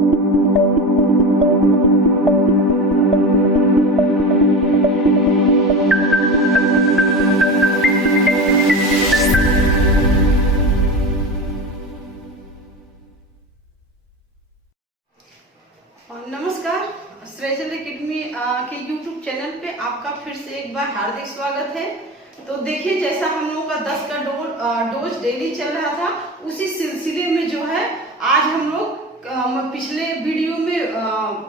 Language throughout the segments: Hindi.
नमस्कार, सृजल एकेडमी के YouTube चैनल पे आपका फिर से एक बार हार्दिक स्वागत है। तो देखिए, जैसा हम लोगों का 10 का डोज डेली चल रहा था, उसी सिलसिले में जो है आज हम लोग पिछले वीडियो में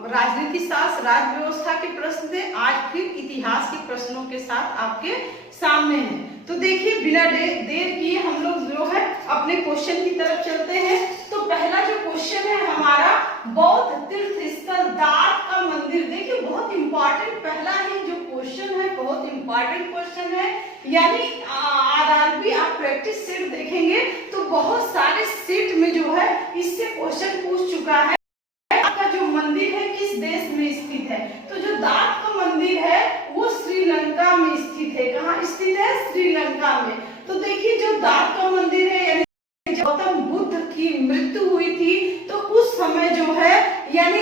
राजनीति शास्त्र, राज्य व्यवस्था के प्रश्न थे, आज फिर इतिहास के प्रश्नों के साथ आपके सामने हैं। तो देखिए, बिना देर किए हम लोग जो है अपने क्वेश्चन की तरफ चलते हैं। तो पहला जो क्वेश्चन है हमारा, बौद्ध तीर्थ स्थल दाद का मंदिर। देखिए, बहुत इंपॉर्टेंट पहला ही जो क्वेश्चन है, बहुत इंपॉर्टेंट क्वेश्चन है। यानी आरआरबी आप प्रैक्टिस सेट देखेंगे तो बहुत सारे सेट में जो है इससे क्वेश्चन पूछ चुका है। आपका जो मंदिर है किस देश में स्थित है? तो जो दाद का मंदिर है वो श्रीलंका में स्थित है। कहाँ स्थित है? श्रीलंका में। तो देखिए, जो दाद का मंदिर है, यानी गौतम बुद्ध की मृत्यु हुई थी तो उस समय जो है, यानी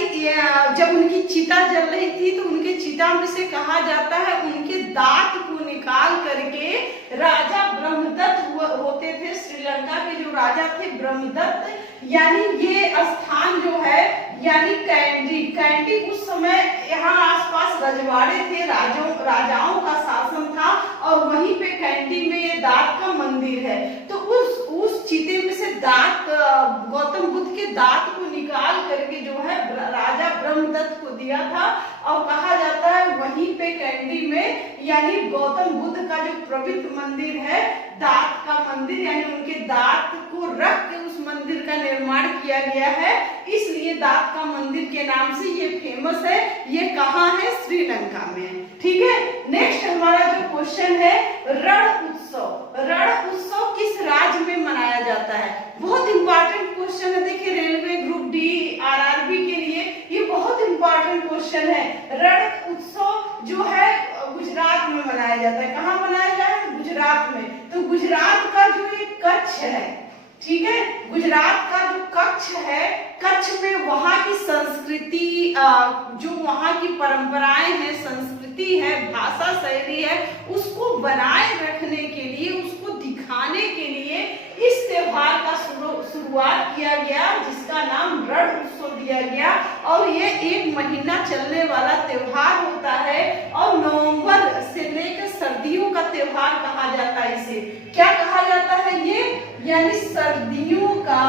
जब उनकी चिता जल रही थी तो उनके चिता में से कहा जाता है उनके दांत को निकाल करके राजा ब्रह्मदत्त होते थे। श्रीलंका के जो राजा थे ब्रह्मदत्त, यानी ये स्थान जो है, यानी कैंडी उस समय यहाँ आसपास रजवाड़े थे, राजाओं का शासन था और वहीं पे कैंडी में ये दांत का मंदिर है। तो उस चिते में से दांत, गौतम बुद्ध के दांत को निकाल करके जो है राजा ब्रह्मदत्त को दिया था और कहा जाता है वहीं पे कैंडी में, यानी गौतम बुद्ध का जो पवित्र मंदिर है दांत का मंदिर, यानी उनके दांत को रख के उस मंदिर का निर्माण किया गया है, इसलिए दांत का मंदिर के नाम से ये फेमस है। ये कहाँ है? श्रीलंका में। ठीक है, नेक्स्ट हमारा जो क्वेश्चन है, रण उत्सव। रण उत्सव किस राज्य में मनाया जाता है? बहुत इंपॉर्टेंट क्वेश्चन है। देखिए, रेलवे ग्रुप डी, आरआरबी के लिए ये बहुत इंपॉर्टेंट क्वेश्चन है। रण उत्सव जो है गुजरात में मनाया जाता है। कहाँ मनाया जाता है? गुजरात में। तो गुजरात का जो एक कच्छ है, ठीक है, गुजरात का जो कच्छ है, कच्छ में वहाँ की संस्कृति, जो वहाँ की परंपराएं हैं, संस्कृति है, भाषा शैली है, उसको बनाए रखने के लिए, उसको दिखाने के लिए इस त्योहार का शुरुआत किया गया, जिसका नाम रण उत्सव दिया गया। और ये 1 महीना चलने वाला त्योहार होता है और नवंबर से लेकर सर्दियों का त्योहार कहा जाता है। इसे क्या कहा जाता है? ये यानी सर्दियों का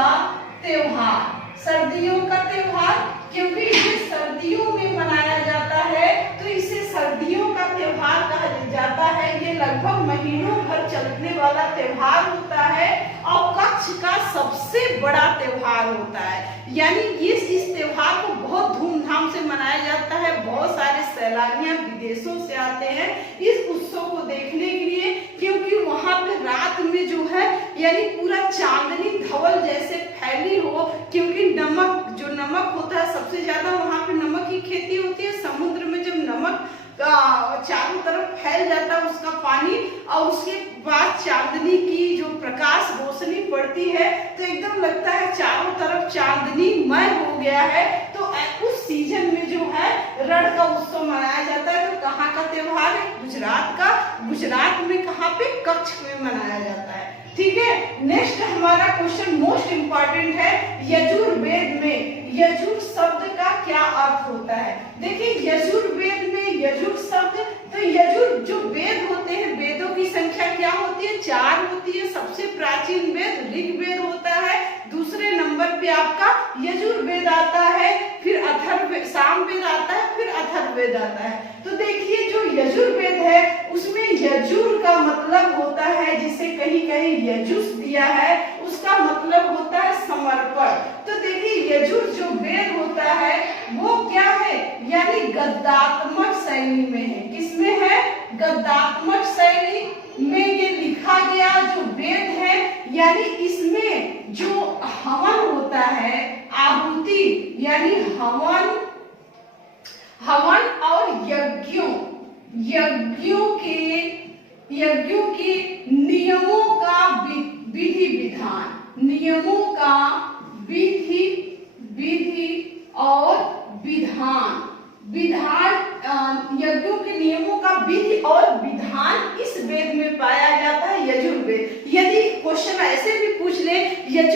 त्योहार। सर्दियों का त्योहार, क्योंकि ये सर्दियों में मनाया जाता है तो इसे सर्दियों का त्योहार कहा जाता है। ये लगभग महीनों भर चलने वाला त्योहार होता है और कच्छ का सबसे बड़ा त्योहार होता है। यानी इस त्योहार को बहुत धूमधाम से मनाया जाता है। बहुत सारे सैलानियां विदेशों से आते हैं इस उत्सव को देखने के लिए, क्योंकि वहां पे रात में जो है, यानी पूरा चांदनी धवल जैसे फैली हो, क्योंकि नमक होता है सबसे ज्यादा वहां पे नमक की खेती होती है। समुद्र में जब नमक चारों तरफ फैल जाता है उसका पानी, और उसके बाद चांदनी की जो प्रकाश रोशनी पड़ती है तो एकदम लगता है चारों तरफ चांदनीमय हो गया है। तो उस सीजन में जो है रण का उत्सव मनाया जाता है। तो कहाँ का त्योहार है? गुजरात का। गुजरात में कहाँ पे? कच्छ में मनाया जाता है। ठीक है, नेक्स्ट हमारा क्वेश्चन मोस्ट इंपॉर्टेंट है, यजुर्वेद में यजुर शब्द का क्या अर्थ होता है? देखिए, यजुर्वेद में यजुर शब्द, तो यजुर जो वेद होते हैं, वेदों की संख्या क्या होती है? 4 होती है। सबसे प्राचीन वेद ऋग्वेद होता है, दूसरे नंबर पे आपका यजुर्वेद आता है, फिर अथर्ववेद, सामवेद आता है, फिर अथर्ववेद आता है। तो देखिए, जो यजुर्वेद है उसमें यजुर का मतलब होता है, जिसे कहीं कहीं यजुष दिया है, उसका मतलब होता है समर्पण। तो देखिए, यजुर जो वेद होता है वो क्या है? यानी गद्यात्मक शैली में है। किसमें है? गद्यात्मक शैली में ये लिखा गया जो वेद है, यानी इसमें जो हवन होता है, आहुति, यानी हवन और यज्ञों के नियमों का विधि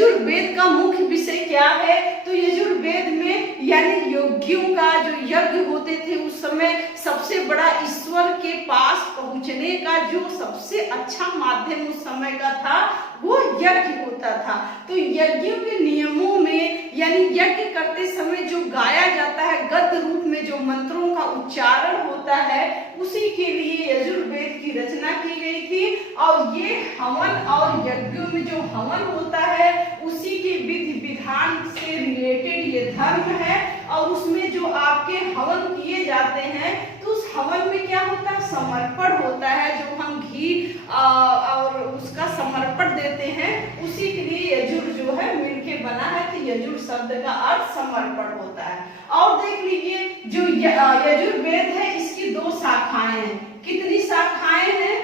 यजुर्वेद का मुख्य विषय क्या है? तो यजुर्वेद में यानी योगियों का जो यज्ञ होते थे उस समय सबसे बड़ा ईश्वर के पास पहुंचने का जो सबसे अच्छा माध्यम उस समय का था वो यज्ञ होता था। तो यज्ञों के नियमों में यानी यज्ञ करते समय जो गाया जाता है गद्य रूप में जो मंत्रों का उच्चारण होता है उसी के लिए यजुर्वेद की रचना की गई थी। और ये हवन और यज्ञों में जो हवन होता है उसी के विधि विधान से रिलेटेड ये धर्म है। और उसमें जो आपके हवन किए जाते हैं तो उस हवन में क्या होता है? समर्पण होता है। जो हम घी और उसका समर्पण देते हैं उसी के लिए यजुर जो है मिलके बना है। तो यजुर शब्द का अर्थ समर्पण होता है। और देख लीजिए जो यजुर्वेद है इसकी दो शाखाएं हैं। कितनी शाखाएं हैं?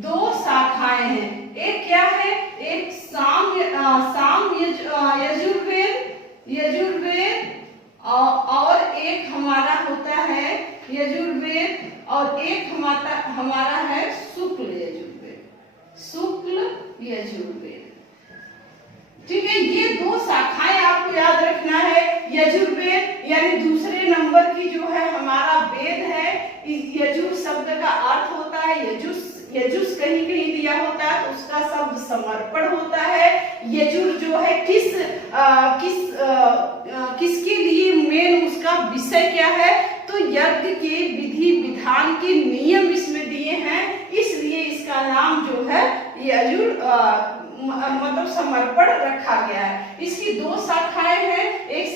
दो शाखाएं हैं। एक क्या है? एक साम यजुर्वेद और एक हमारा होता है यजुर्वेद और एक हमारा है शुक्ल यजुर्वेद। ठीक है, ये दो शाखाएं आपको याद रखना है। यजुर्वेद यानी दूसरे नंबर की जो है हमारा वेद है। यजुर शब्द का अर्थ होता है यजुस कहीं कहीं दिया होता है तो उसका शब्द समर्पण होता है। यजुर जो है किसके लिए मेन उसका विषय क्या है? तो यज्ञ के विधि विधान के नियम इसमें दिए हैं, इसलिए इसका नाम जो है यजुर मतलब समर्पण रखा गया है। इसकी दो शाखाएं हैं, एक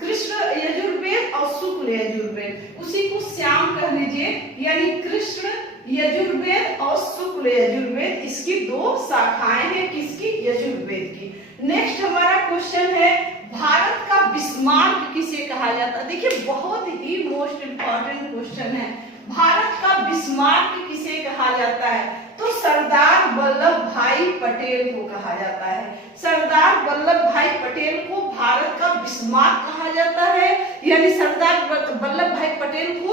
कृष्ण यजुर्वेद और शुक्ल यजुर्वेद। उसी को श्याम कह लीजिए यानी कृष्ण यजुर्वेद और शुक्ल यजुर्वेद, इसकी दो शाखाएं हैं किसकी? यजुर्वेद की। नेक्स्ट हमारा क्वेश्चन है भारत का बिस्मार्क किसे कहा जाता है? देखिए बहुत ही मोस्ट इंपॉर्टेंट क्वेश्चन है। भारत का बिस्मार्क किसे कहा जाता है? तो सरदार वल्लभ भाई पटेल को कहा जाता है। सरदार वल्लभ भाई पटेल को भारत का बिस्मार्क कहा जाता है। यानी सरदार वल्लभ भाई पटेल को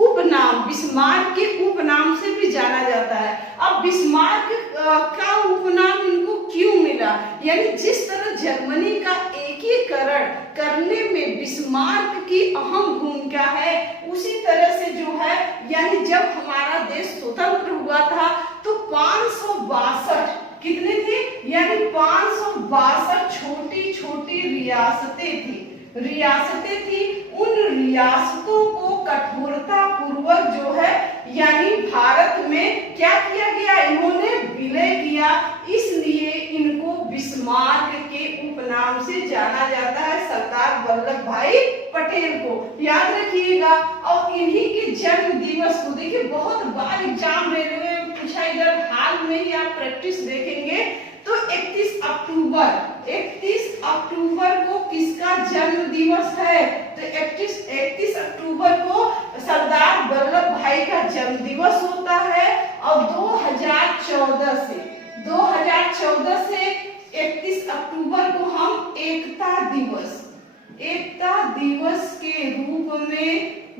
उपनाम बिस्मार्क के उपनाम से भी जाना जाता है। अब बिस्मार्क का उपनाम इनको क्यों मिला? यानी जिस तरह जर्मनी का एकीकरण करने में बिस्मार्क की अहम भूमिका है उसी तरह से जो है यानी जब हमारा देश स्वतंत्र हुआ था तो 562 कितने थे? यानी 562 छोटी छोटी रियासतें थी। उन रियासतों को कठोरता पूर्वक जो है यानी भारत में क्या किया गया? इन्होंने विलय किया, इसलिए इनको बिस्मार्क के उपनाम से जाना जाता है सरदार वल्लभ भाई पटेल को। याद रखिएगा। और इन्हीं के जन्म दिवस को देखिए बहुत बार एग्जाम रेलवे में पूछा, इधर हाल में ही आप प्रैक्टिस देखेंगे तो 31 अक्टूबर को किसका जन्म दिवस है? तो 31 अक्टूबर को सरदार वल्लभ भाई का जन्म दिवस होता है। और 2014 से 31 अक्टूबर को हम एकता दिवस के रूप में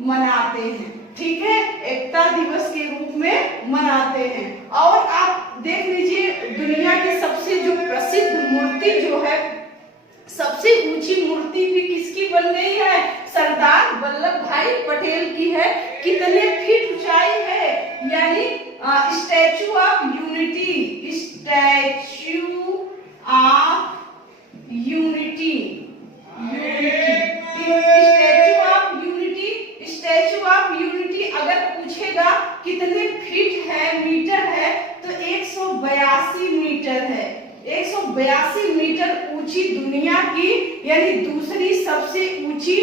मनाते हैं। ठीक है, एकता दिवस के रूप में मनाते हैं। और आप देख लीजिए दुनिया की सबसे जो प्रसिद्ध मूर्ति जो है, सबसे ऊंची मूर्ति भी किसकी बन गई है? सरदार वल्लभ भाई पटेल की है। कितने फीट ऊंचाई है? यानी स्टैचू ऑफ यूनिटी अगर पूछेगा कितने फीट है मीटर है तो 182 मीटर है। 182 मीटर ऊंची दुनिया की यानी दूसरी सबसे ऊंची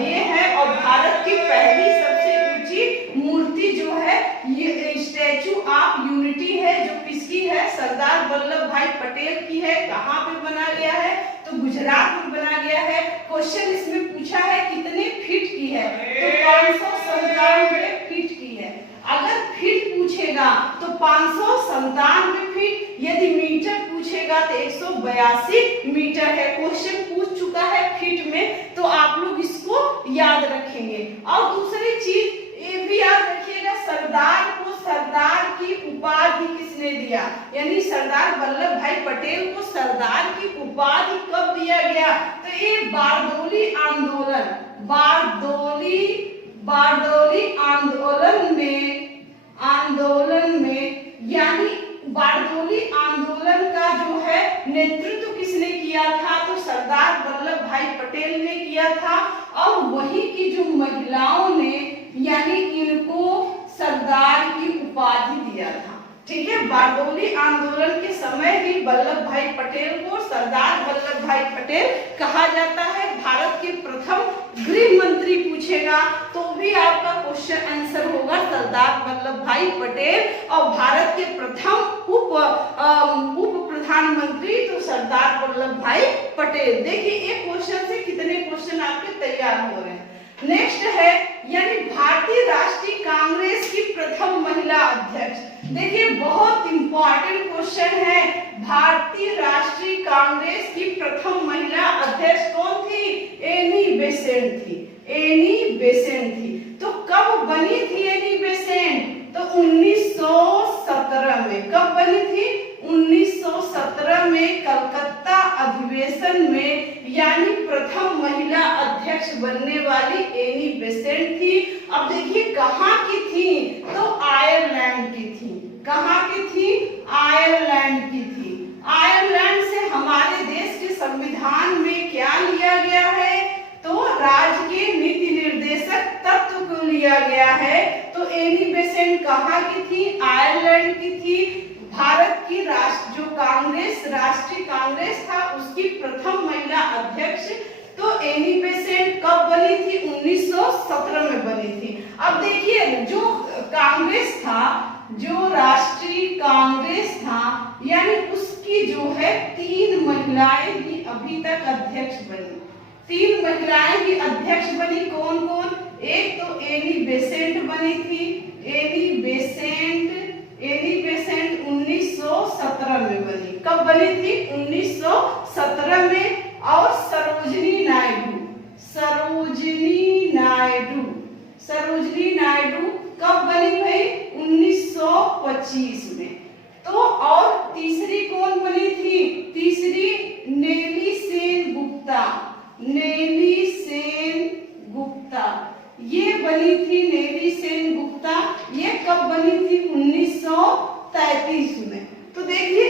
ये है। और भारत की पहली सबसे ऊंची मूर्ति जो है ये स्टैचू ऑफ यूनिटी है, जो किसकी है? सरदार वल्लभ भाई पटेल की है। कहाँ पे बना गया है? तो गुजरात में बना गया है। क्वेश्चन इसमें पूछा है कितने फीट की है? तो 597 फीट की है। अगर फीट पूछेगा तो 597 फीट, यदि मीटर पूछेगा तो 182 मीटर है। क्वेश्चन पूछ चुका है फीट में, तो आप लोग इसको याद रखेंगे। और दूसरी चीज ये भी याद रखिएगा, सरदार को सरदार की उपाधि किसने किसने दिया, यानी सरदार वल्लभ भाई पटेल को सरदार की उपाधि कब दिया गया, तो ये बारदौली आंदोलन, बारदौली आंदोलन में यानी बारदौली आंदोलन का जो है नेतृत्व किसने किया था, तो सरदार वल्लभ भाई पटेल ने किया था। और वही की जो महिलाओं ने यानी इनको सरदार की उपाधि दिया था। ठीक है, बारदौली आंदोलन के समय ही वल्लभ भाई पटेल को सरदार वल्लभ भाई पटेल कहा जाता है। भारत के प्रथम गृह मंत्री पूछेगा तो भी आपका क्वेश्चन आंसर होगा सरदार वल्लभ भाई पटेल। और भारत के प्रथम उप प्रधानमंत्री तो सरदार वल्लभ भाई पटेल। देखिए एक क्वेश्चन से कितने क्वेश्चन आपके तैयार हो रहे हैं। नेक्स्ट है यानी भारतीय राष्ट्रीय कांग्रेस की प्रथम महिला अध्यक्ष। देखिए बहुत इंपॉर्टेंट क्वेश्चन है, भारतीय राष्ट्रीय कांग्रेस की प्रथम महिला अध्यक्ष कौन थी, एनी बेसेंट थी, एनी बेसेंट थी। तो कब बनी थी एनी बेसेंट, तो 1917 में। कब बनी थी, 1917 में कलकत्ता अधिवेशन में यानी प्रथम महिला अध्यक्ष बनने वाली एनी बेसेंट थी। अब देखिए कहाँ की थी, तो आयरलैंड की थी। कहाँ की थी, आयरलैंड की थी। आयरलैंड से हमारे देश के संविधान में क्या लिया गया है, तो राज्य के नीति निर्देशक तत्व को लिया गया है। तो एनी बेसेंट कहाँ की थी, आयरलैंड की थी। भारत की जो कांग्रेस, राष्ट्रीय कांग्रेस था उसकी प्रथम महिला अध्यक्ष तो एनी बेसेंट कब बनी थी, 1917 में बनी थी। अब देखिए जो कांग्रेस था, जो राष्ट्रीय कांग्रेस था यानी उसकी जो है 3 महिलाएं ही अभी तक अध्यक्ष बनी। 3 महिलाएं ही अध्यक्ष बनी। कौन कौन, एक तो एनी बेसेंट बनी थी, एनी बेसेंट 1917 में बनी। कब बनी थी, 1917 में। और सरोजिनी नायडू कब बनी भाई, 1925 में। तो और तीसरी कौन बनी थी, तीसरी नेली सेन गुप्ता, ये बनी थी नेली सेन गुप्ता। ये कब बनी थी, 1933 में। तो देखिए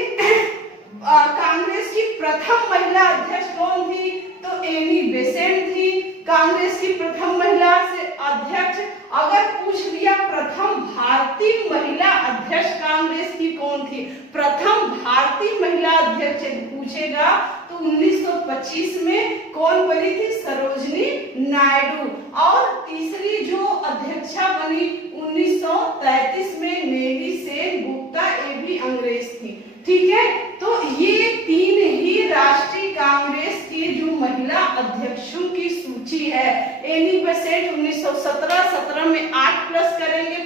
कांग्रेस की प्रथम महिला अध्यक्ष कौन थी, तो एनी बेसेंट थी। कांग्रेस की प्रथम महिला से अध्यक्ष अगर पूछ लिया प्रथम भारतीय महिला अध्यक्ष कांग्रेस की कौन थी, प्रथम भारतीय महिला अध्यक्ष पूछेगा तो 1925 में कौन बनी थी, सरोजिनी नायडू। और तीसरी जो अध्यक्षा बनी 1933 में नेली सेन गुप्ता, ये भी अंग्रेज थी। ठीक है, तो ये 3 ही राष्ट्रीय कांग्रेस की जो महिला अध्यक्षों की सूची है। एनी बेसेंट 1917 में 8 प्लस करेंगे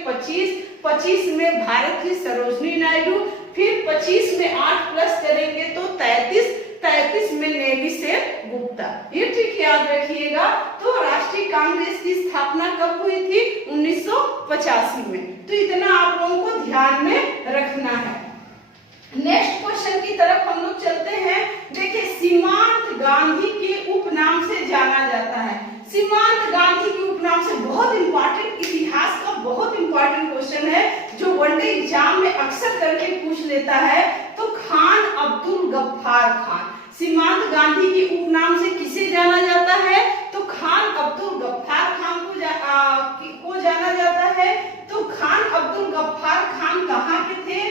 25 में भारत की सरोजिनी नायडू, फिर 25 में 8 प्लस करेंगे तो 33 में नेली सेन गुप्ता। ये ठीक याद रखिएगा। तो राष्ट्रीय कांग्रेस की स्थापना कब हुई थी, 1985 में। तो इतना आप लोगों को ध्यान में रखना है। नेक्स्ट क्वेश्चन की तरफ हम लोग चलते हैं। देखिए सीमांत गांधी के उपनाम से जाना जाता है। सीमांत गांधी के उपनाम से बहुत इंपॉर्टेंट, इतिहास का बहुत इंपॉर्टेंट क्वेश्चन है जो वनडे एग्जाम में अक्सर करके पूछ लेता है। तो खान अब्दुल गफ्फार खान, सीमांत गांधी के उपनाम से किसे जाना जाता है, तो खान अब्दुल गफ्फार खान को जाना जाता है। तो खान अब्दुल गफ्फार खान कहाँ के थे,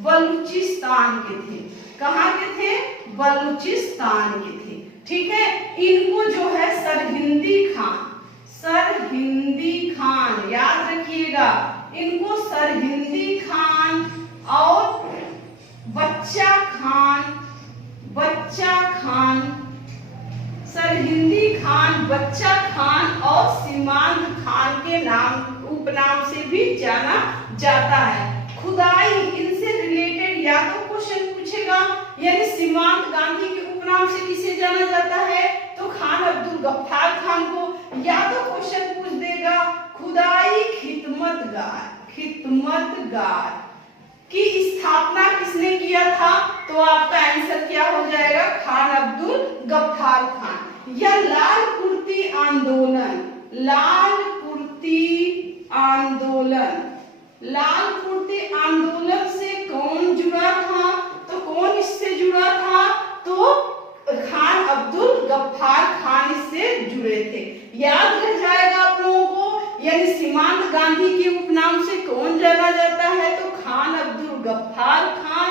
बलूचिस्तान के थे। कहाँ के थे, बलूचिस्तान के थे। ठीक है, इनको जो है सरहिंदी खान याद रखिएगा, इनको सरहिंदी खान और बच्चा खान, सरहिंदी खान, बच्चा खान और सीमांत खान के उपनाम से भी जाना जाता है। खुदाई, इनसे रिलेटेड या तो क्वेश्चन पूछेगा, यानी सीमांत गांधी के उपनाम से किसे जाना जाता है, तो खान अब्दुल गफ्फार खान को। या तो क्वेश्चन पूछ देगा खुदाई खिदमतगार, की स्थापना किसने किया था? तो आपका आंसर क्या हो जाएगा? खान अब्दुल गफ्फार खान। या लाल कुर्ती आंदोलन, लाल कुर्ती आंदोलन, लाल कुर्ती आंदोलन से कौन जुड़ा था? तो कौन इससे जुड़ा था? तो खान अब्दुल गफ्फार खान इससे जुड़े थे। याद रह जाएगा आप लोगों को। यानी सीमांत गांधी के उपनाम से कौन जाना जाता है? तो खान अब्दुल गफ्फार खान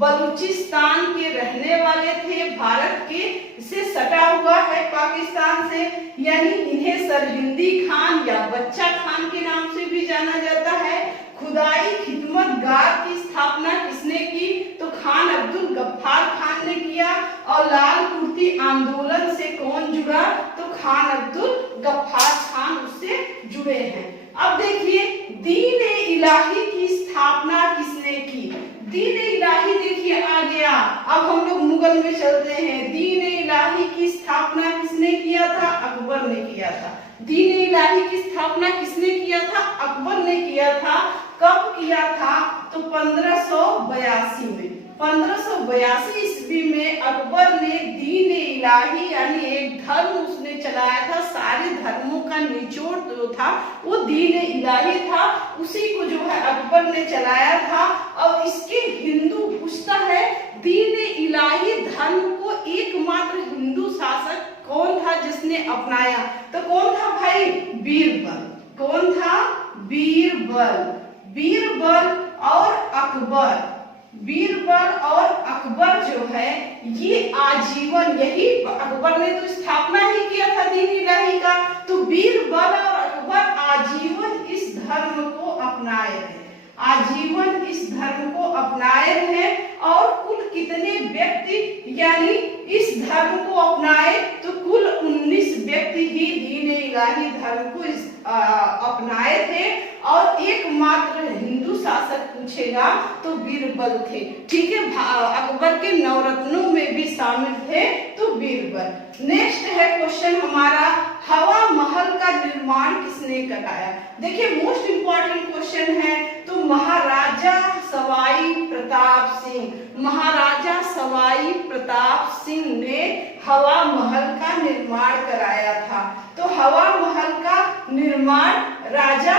बलूचिस्तान के रहने वाले थे, भारत के से सटा हुआ है पाकिस्तान से। यानी इन्हें सरहिंदी खान या बच्चा खान के नाम से भी जाना जाता है। खुदाई खिदमतगार की स्थापना किसने की? तो खान अब्दुल गफ्फार खान ने किया। और लाल कुर्ती आंदोलन से कौन जुड़ा? तो खान अब्दुल गफ्फार खान उससे जुड़े हैं। अब देखिए दीन ए इलाही की स्थापना किसने की? दीन ए इलाही देखिए आ गया। अब हम लोग मुगल में चलते हैं। दीन ए इलाही की स्थापना किसने किया था? अकबर ने किया था। दीन ए इलाही की स्थापना किसने किया था? अकबर ने किया था। कब किया था? तो 1582 में। 1582 ईस्वी में अकबर ने दीन ए इलाही यानी एक धर्म उसने चलाया था। सारे धर्मों का निचोड़ जो था वो दीन ए इलाही था। उसी को जो है अकबर ने चलाया था। और इसके हिंदू पूछता है दीन ए इलाही धर्म को एकमात्र हिंदू शासक कौन था जिसने अपनाया? तो कौन था भाई? बीरबल। कौन था? बीरबल। बीरबल और अकबर, बीरबल और अकबर जो है ये आजीवन, यही अकबर ने तो स्थापना ही किया था दीन इलाही का। तो बीरबल और अकबर आजीवन इस धर्म को अपनाए हैं, आजीवन इस धर्म को अपनाए हैं। और कुल कितने व्यक्ति यानी इस धर्म को अपनाए? तो कुल 19 व्यक्ति ही दीन इलाही धर्म को अपनाए थे। और एकमात्र हिंदू शासक पूछेगा तो बीरबल थे। ठीक है, अकबर के नवरत्नों में भी शामिल थे तो बीरबल। नेक्स्ट है क्वेश्चन हमारा, हवा महल का निर्माण किसने कराया? देखिए मोस्ट इंपॉर्टेंट क्वेश्चन है। तो महाराजा सवाई प्रताप सिंह, महाराजा सवाई प्रताप सिंह ने हवा महल का निर्माण कराया था। तो हवा महल का निर्माण राजा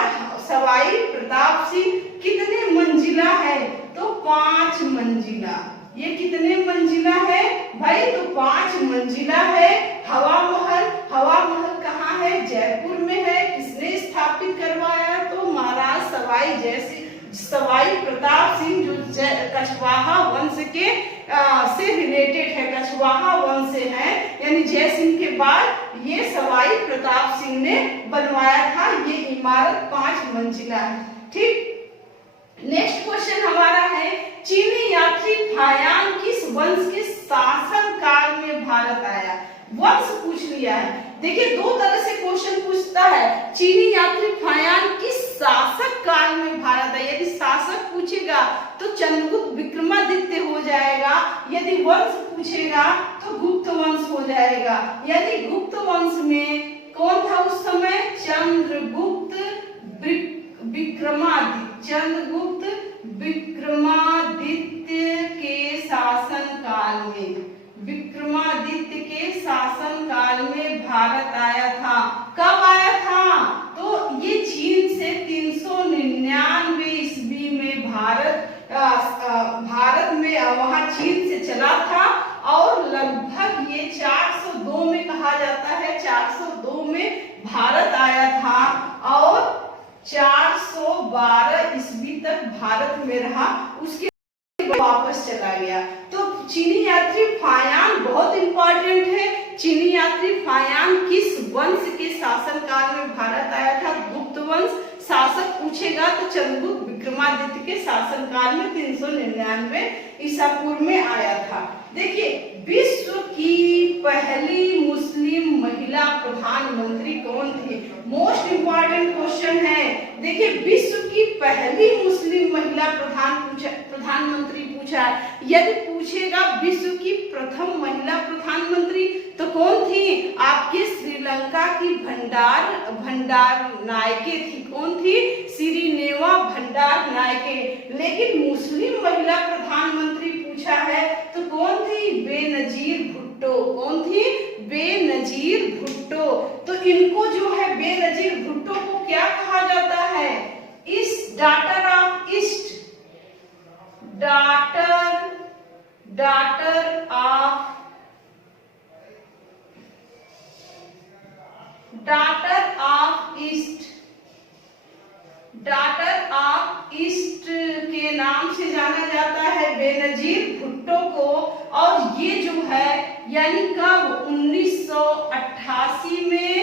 सवाई प्रताप सिंह कितने मंजिला है? तो 5 मंजिला। ये कितने मंजिला है भाई? तो 5 मंजिला है हवा महल। हवा महल कहाँ है? जयपुर में है। किसने स्थापित करवाया? तो महाराज सवाई प्रताप सिंह जो कछवाहा वंश के से रिलेटेड है, कछवाहा वंश से है। यानी जय सिंह के बाद ये सवाई प्रताप सिंह ने बनवाया था। ये इमारत 5 मंजिला है। ठीक, नेक्स्ट क्वेश्चन हमारा है, चीनी यात्री फायान किस वंश के शासन काल में भारत आया? वंश पूछ लिया है। देखिए दो तरह से क्वेश्चन पूछता है। चीनी यात्री फायान किस शासक काल में भारत आया? यदि शासक पूछेगा तो चंद्रगुप्त विक्रमादित्य हो जाएगा। यदि वंश पूछेगा तो गुप्त वंश हो जाएगा। यानी गुप्त वंश में कौन था उस समय? चंद्रगुप्त विक्रमादित्य। चंद्रगुप्त विक्रमादित्य के शासन काल में, विक्रमादित्य के शासन काल में भारत आया था। कब आया था? तो ये चीन से 399 ईस्वी में भारत में वहां चीन से चला था। और लगभग ये 402 में कहा जाता है, 402 में भारत आया था। और 412 ईस्वी तक भारत में रहा, उसके वापस चला गया। तो चीनी यात्री फायान बहुत इंपॉर्टेंट है। चीनी यात्री फायान किस वंश के शासन काल में भारत आया था? गुप्त वंश। शासक पूछेगा तो चंद्रगुप्त विक्रमादित्य के शासन काल में 399 ईसा पूर्व में आया था। देखिए विश्व की पहली मुस्लिम महिला प्रधानमंत्री कौन थी? मोस्ट इंपॉर्टेंट क्वेश्चन है। देखिए विश्व की पहली मुस्लिम महिला प्रधानमंत्री पूछा है। यदि पूछेगा विश्व की प्रथम महिला प्रधानमंत्री तो कौन थी? आपके श्रीलंका की भंडार नायके थी। कौन थी? सिरिनेवा भंडार नायके। लेकिन मुस्लिम महिला प्रधानमंत्री पूछा है तो कौन थी? बेनजीर भुट्टो। कौन थी? बेनजीर भुट्टो। तो इनको जो है बेनजीर भुट्टो को क्या कहा जाता है? East daughter of east, daughter of east के नाम से जाना जाता है बेनजीर भुट्टो को। और ये जो है यानी कब? 1988 में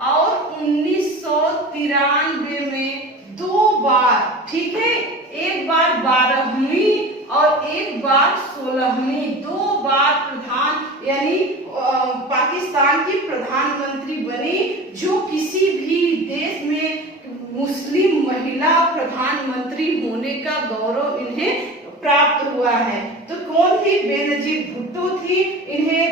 और 1993 में 2 बार, ठीक है, एक बार 12वीं और एक बार 16वीं, 2 बार प्रधान यानी पाकिस्तान की प्रधानमंत्री बनी। जो किसी भी देश में मुस्लिम महिला प्रधानमंत्री होने का गौरव इन्हें प्राप्त हुआ है। तो कौन थी? बेनजीर भुट्टो थी। इन्हें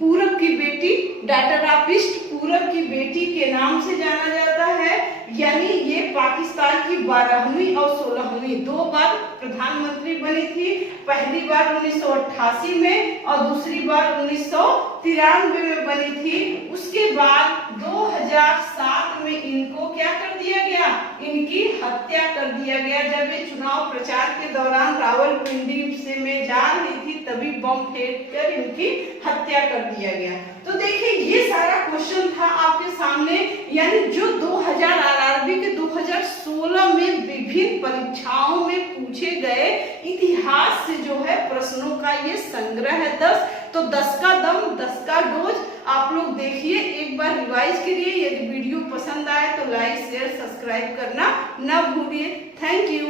पूरब की बेटी, डॉटर ऑफ ईस्ट, पूरब की बेटी के नाम से जाना जाता है। यानी ये पाकिस्तान की 12वीं और 16वीं 2 बार प्रधानमंत्री बनी थी। पहली बार 1988 में और दूसरी बार 1993 में बनी थी। उसके बाद 2007 में इनको क्या कर दिया गया? इनकी हत्या कर दिया गया। जब ये चुनाव प्रचार के दौरान रावलपिंडी से में जा रही थी तभी बम फेंक कर इनकी हत्या कर दिया गया। तो देखिए ये सारा क्वेश्चन था आपके सामने, यानी जो 2000 आरआरबी के 2016 में विभिन्न परीक्षाओं में पूछे गए इतिहास से जो है प्रश्नों का ये संग्रह है 10। तो 10 का दम 10 का डोज आप लोग देखिए, एक बार रिवाइज करिए। यदि वीडियो पसंद आए तो लाइक शेयर सब्सक्राइब करना न भूलिए। Thank you.